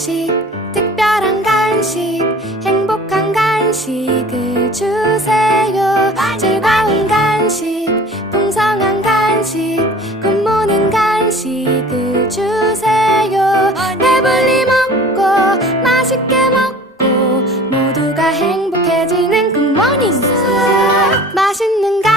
간식, 특별한 간식, 행복한 간식을 주세요. 즐거운 간식, 풍성한 간식, 굿모닝 간식을 주세요. 배불리 먹고 맛있게 먹고 모두가 행복해지는 굿모닝. 맛있는 간식